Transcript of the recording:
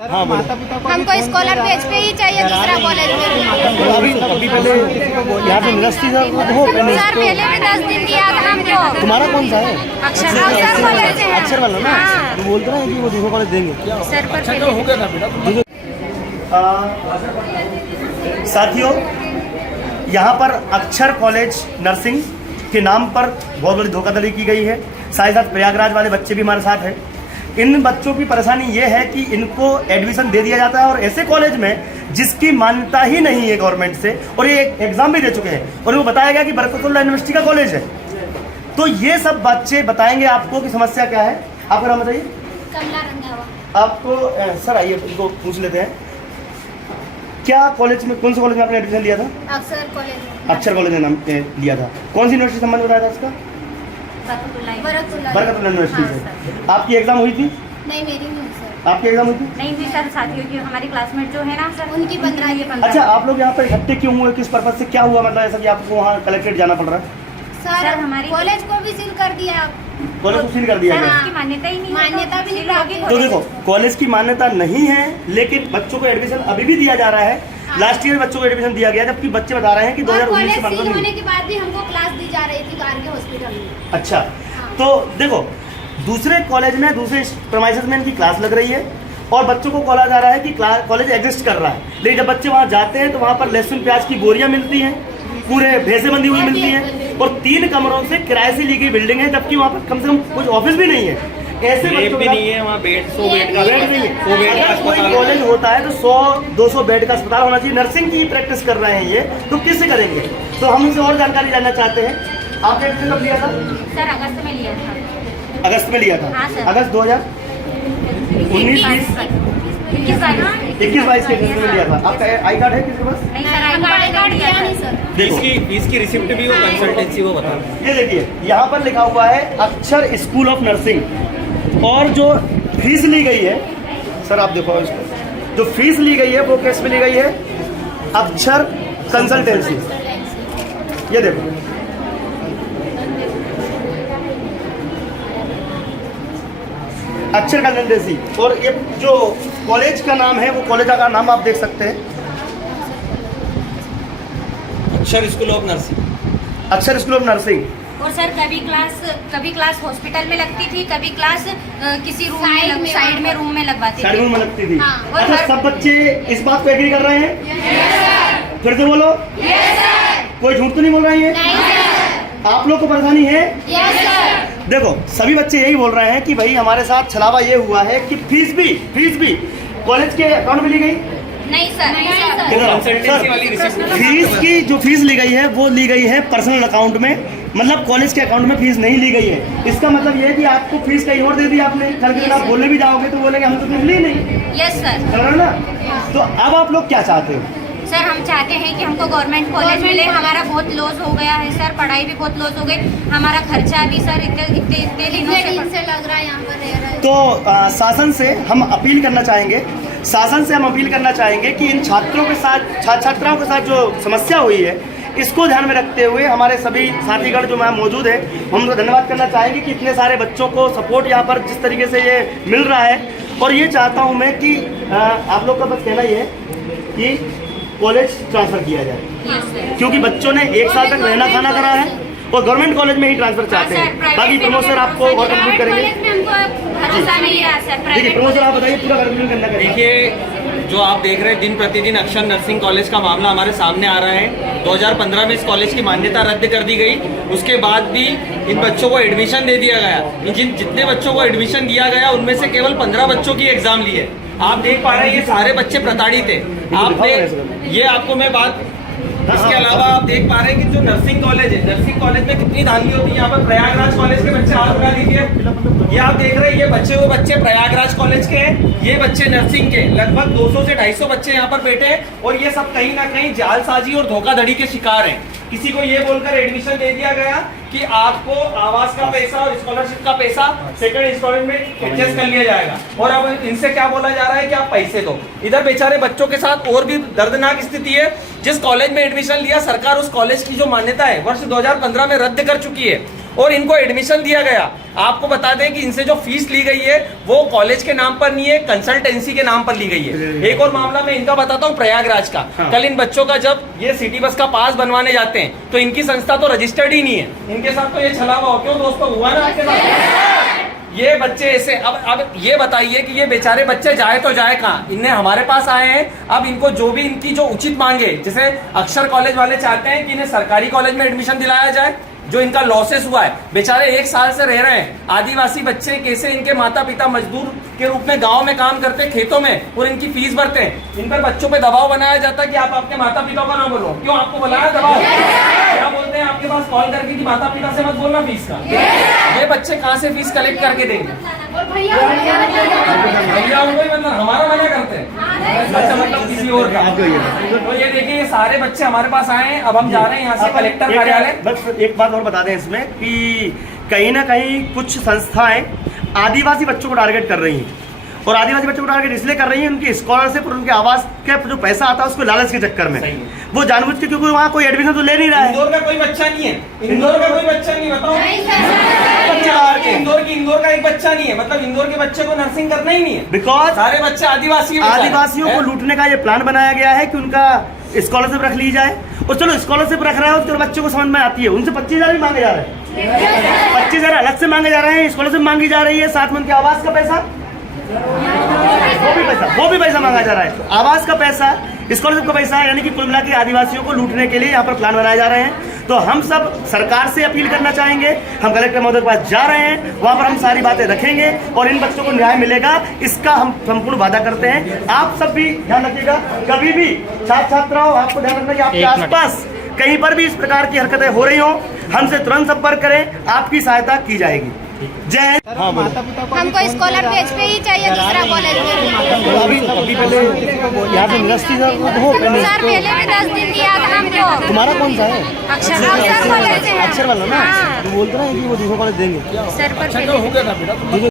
हाँ, हमको scholar page पे ही चाहिए दूसरा कॉलेज में। अभी पहले यहाँ पे निरस्त थी सर, हो पहले सर पहले भी 10 दिन दिया था हमको। तुम्हारा कौन सा है? अक्षर कॉलेज है। अक्षर वाला ना, हाँ। तो बोलते ना कि वो दूसरा कॉलेज देंगे। सर पर पहले हो गया था बेटा। साथियों, यहाँ पर अक्षर कॉलेज नर्सिंग के नाम पर बहुत बड़ी धोखाधड़ी की गई है। साथ ही साथ प्रयागराज वाले बच्चे भी हमारे साथ हैं। इन बच्चों की परेशानी ये है कि इनको एडमिशन दे दिया जाता है और ऐसे कॉलेज में जिसकी मान्यता ही नहीं है गवर्नमेंट से, और ये एग्जाम भी दे चुके हैं और वो बताया गया कि बरकतुल्लाह यूनिवर्सिटी का कॉलेज है। तो ये सब बच्चे बताएंगे आपको कि समस्या क्या है। आपका नाम बताइए। कमला रंधावा। आपको सर आइए इनको पूछ लेते हैं, क्या कॉलेज में, कौन से कॉलेज में आपने एडमिशन लिया था? अक्षर कॉलेज। अक्षर कॉलेज में नाम लिया था। कौन सी यूनिवर्सिटी संबंध बताया था उसका? बरकतुल्लाह यूनिवर्सिटी से। आपकी एग्जाम हुई थी? नहीं, मेरी नहीं सर। आपकी एग्जाम हुई थी? नहीं हुई सर। साथियों की हमारी क्लासमेट जो है ना सर, उनकी 15। अच्छा, आप लोग यहाँ पर इकट्ठे क्यों हुए, किस पर्पज से, क्या हुआ, मतलब ऐसा कि आपको वहाँ कलेक्ट्रेट जाना पड़ रहा है? सर हमारी कॉलेज को भी सील कर दिया। कॉलेज को सील कर दिया सर गया। उसकी मान्यता ही नहीं है, मान्यता भी नहीं होगी। तो देखो, कॉलेज की मान्यता नहीं है लेकिन बच्चों को एडमिशन अभी भी दिया जा रहा है। लास्ट ईयर बच्चों को एडमिशन दिया गया, जबकि बच्चे बता रहे हैं कि 2019 से कॉलेज सील होने मान्यता के बाद भी हमको क्लास दी जा रही थी गार्गे हॉस्पिटल में। अच्छा, तो देखो, दूसरे कॉलेज में, दूसरे प्रीमाइसेस में इनकी क्लास लग रही है और बच्चों को बोला जा रहा है कि कॉलेज एग्जिस्ट कर रहा है। लेकिन जब बच्चे वहाँ जाते हैं तो वहाँ पर लहसुन प्याज की बोरियां मिलती हैं, पूरे भैंसे बंधी हुई मिलती हैं और 3 कमरों से किराए से ली गई बिल्डिंग है, जबकि वहाँ पर कम से कम कुछ ऑफिस भी नहीं है। ऐसे बच्चों भी नहीं है वहाँ, 100 बेड का बेड नहीं है। 100 बेड का अगर कोई अस्पताल कॉलेज होता है तो 100-200 बेड का अस्पताल होना चाहिए। नर्सिंग की प्रैक्टिस कर रहे हैं ये, तो किससे करेंगे? तो हम इनसे और जानकारी जानना चाहते हैं। आपने एडमिशन कब लिया था? सर अगस्त में लिया था। अगस्त में लिया था। हाँ सर। अगस्त 2019-20 21-22 के एडमिशन में लिया था। आपका आई कार्ड है किसके पास? नहीं सर, आई कार्ड दिया नहीं सर। देखो, फीस की रिसिप्ट भी वो कंसल्टेंसी वो बता। ये देखिए, यहाँ पर लिखा हुआ है अक्षर स्कूल ऑफ नर्सिंग, और जो फीस ली गई है, सर आप देखो इसको, जो फीस ली गई है वो किस में ली गई है? अक्षर कंसल्टेंसी। ये देखो, अक्षर कंसल्टेंसी, और ये जो कॉलेज का नाम है वो कॉलेज का नाम आप देख सकते हैं, अक्षर स्कूल ऑफ नर्सिंग। अक्षर स्कूल ऑफ नर्सिंग। और सर कभी क्लास हॉस्पिटल में लगती थी, कभी क्लास किसी रूम में साइड में रूम में लगवाती साइड थी। में लगती थी। हाँ, और अच्छा, हर- सब बच्चे इस बात पे एग्री कर रहे हैं? फिर से बोलो। कोई झूठ तो नहीं बोल रहे हैं? आप लोग को परेशानी है? देखो, सभी बच्चे यही बोल रहे हैं कि भाई हमारे साथ छलावा ये हुआ है कि फीस भी कॉलेज के अकाउंट में ली गई। नहीं सर, कंसल्टेंसी वाली रिसिप्ट। फीस की जो फीस ली गई है वो ली गई है पर्सनल अकाउंट में, मतलब कॉलेज के अकाउंट में फीस नहीं ली गई है। इसका मतलब ये है कि आपको फीस कहीं और दे दी आपने। कल के दिन आप बोलने भी जाओगे तो बोलेंगे हमने तो फीस ली नहीं। Yes sir. समझ रहे हो ना? तो अब आप लोग क्या चाहते हो? सर हम चाहते हैं कि हमको गवर्नमेंट कॉलेज मिले। हमारा बहुत लॉस हो गया है सर, पढ़ाई भी बहुत लॉस हो गई, हमारा खर्चा भी सर इतने दिनों इतने से दिन से लग रहा है यहाँ पर रह रहे हैं। तो शासन से हम अपील करना चाहेंगे कि इन छात्रों के साथ, छात्राओं के साथ जो समस्या हुई है इसको ध्यान में रखते हुए हमारे सभी साथीगण जो यहाँ मौजूद है, हम उनको धन्यवाद करना चाहेंगे कि इतने सारे बच्चों को सपोर्ट यहाँ पर जिस तरीके से ये मिल रहा है। और ये चाहता हूँ मैं कि आप लोग का बस कहना ये है कि कॉलेज ट्रांसफ़र किया जाए, यस सर। क्योंकि बच्चों ने 1 साल तक रहना खाना करा है और गवर्नमेंट कॉलेज में ही ट्रांसफ़र चाहते हैं। बाकी प्रमोद सर आपको और कंप्लीट करेंगे। कॉलेज में हमको भरोसा नहीं है सर। देखिए, प्राइवेट प्रमोद सर आप बताइए पूरा कंप्लीट करना करेंगे। देखिए, जो आप देख रहे हैं दिन प्रतिदिन अक्षर नर्सिंग कॉलेज का मामला हमारे सामने आ रहा है। 2015 में इस कॉलेज की मान्यता रद्द कर दी गई, उसके बाद भी इन बच्चों को एडमिशन दे दिया गया। जितने बच्चों को एडमिशन दिया गया उनमें से केवल 15 बच्चों की एग्जाम ली है। आप देख पा रहे हैं ये सारे बच्चे प्रताड़ित थे। ये आपको मैं बात, इसके अलावा आप देख पा रहे हैं कि जो नर्सिंग कॉलेज है, नर्सिंग कॉलेज में कितनी धांधली होती है। यहाँ पर प्रयागराज कॉलेज के बच्चे हाथ उठा दीजिए। ये आप देख रहे हैं, ये वो बच्चे प्रयागराज कॉलेज के हैं, ये बच्चे नर्सिंग के। लगभग 200 से 250 बच्चे यहाँ पर बैठे हैं और ये सब कहीं ना कहीं जालसाजी और धोखाधड़ी के शिकार हैं। किसी को ये बोलकर एडमिशन दे दिया गया कि आपको आवास का पैसा और स्कॉलरशिप का पैसा सेकंड इंस्टॉलमेंट में एडजस्ट कर लिया जाएगा, और अब इनसे क्या बोला जा रहा है कि आप पैसे दो। इधर बेचारे बच्चों के साथ और भी दर्दनाक स्थिति है। जिस कॉलेज में एडमिशन लिया, सरकार उस कॉलेज की जो मान्यता है वर्ष 2015 में रद्द कर चुकी है और इनको एडमिशन दिया गया। आपको बता दें कि इनसे जो फीस ली गई है वो कॉलेज के नाम पर नहीं है, कंसल्टेंसी के नाम पर ली गई है। एक और मामला मैं इनका बताता हूँ, प्रयागराज का। कल इन बच्चों का जब ये सिटी बस का पास बनवाने जाते हैं तो इनकी संस्था तो रजिस्टर्ड ही नहीं है, इनके साथ तो ये छलावा हो। क्यों दोस्तों, हुआ ना आपके साथ? ये बच्चे ऐसे, अब ये बताइए कि ये बेचारे बच्चे जाए तो जाए कहाँ? इन्हें हमारे पास आए हैं, अब इनको जो भी इनकी जो उचित मांगे, जैसे अक्षर कॉलेज वाले चाहते हैं कि इन्हें सरकारी कॉलेज में एडमिशन दिलाया जाए, जो इनका लॉसेस हुआ है। बेचारे 1 साल से रह रहे हैं, आदिवासी बच्चे कैसे इनके माता पिता मजदूर के रूप में गांव में काम करते हैं, खेतों में, और इनकी फीस भरते हैं। इन पर बच्चों पे दबाव बनाया जाता है कि आप आपके माता पिता का ना बोलो। क्यों आपको बनाया दबाव? क्या बोलते हैं आपके पास कॉल करके कि माता पिता से मत बोलना फीस का? ये बच्चे कहाँ से फीस कलेक्ट करके देंगे? भैया उनको ही मतलब हमारा मना करते हैं, अच्छा मतलब किसी और का। तो ये देखिए, ये सारे बच्चे हमारे पास आए हैं। अब हम जा रहे हैं यहाँ से कलेक्टर कार्यालय। बस एक बात और बता दें इसमें कि कहीं ना कहीं कुछ संस्थाएं आदिवासी बच्चों को टारगेट कर रही हैं, और आदिवासी बच्चों को टारगेट इसलिए कर रही है उनकी स्कॉलरशिप और उनके आवास का जो पैसा आता है उसको लालच के चक्कर में वो जानबूझ के, क्योंकि वहाँ कोई एडमिशन तो ले नहीं रहा है। इंदौर का कोई बच्चा नहीं है, इंदौर का कोई बच्चा नहीं, बताओ। इंदौर का एक बच्चा नहीं है, मतलब इंदौर के बच्चे को नर्सिंग करना ही नहीं है, बिकॉज सारे बच्चे आदिवासियों को लूटने का ये प्लान बनाया गया है कि उनका स्कॉलरशिप रख ली जाए। और चलो स्कॉलरशिप रख रहा है उसके बच्चों को समझ में आती है, उनसे 25,000 भी मांगे जा रहे हैं, 25,000 अलग से मांगे जा रहे हैं, स्कॉलरशिप मांगी जा रही है, साथ में उनके आवास का पैसा, वो भी पैसा मांगा जा रहा है। आवास का पैसा, स्कॉलरशिप का पैसा, यानी कि कुल मिला के आदिवासियों को लूटने के लिए यहाँ पर प्लान बनाए जा रहे हैं। तो हम सब सरकार से अपील करना चाहेंगे, हम कलेक्टर महोदय के पास जा रहे हैं, वहाँ पर हम सारी बातें रखेंगे और इन बच्चों को न्याय मिलेगा, इसका हम संपूर्ण वादा करते हैं। आप सब भी ध्यान रखिएगा, कभी भी छात्र छात्राओं आपको ध्यान रखना कि आपके आसपास कहीं पर भी इस प्रकार की हरकतें हो रही हो, हमसे तुरंत संपर्क करें, आपकी सहायता की जाएगी। जय हिंद। हाँ, हमको स्कॉलर पेज पे ही चाहिए, दूसरा कॉलेज में। अभी पहले यहाँ पे निरस्ती हो सर पहले भी 10 दिन दिया था हमको। तुम्हारा कौन सा है? अक्षर कॉलेज है। अक्षर वाला ना, हाँ। तो बोलते ना कि वो दूसरा कॉलेज देंगे सर पर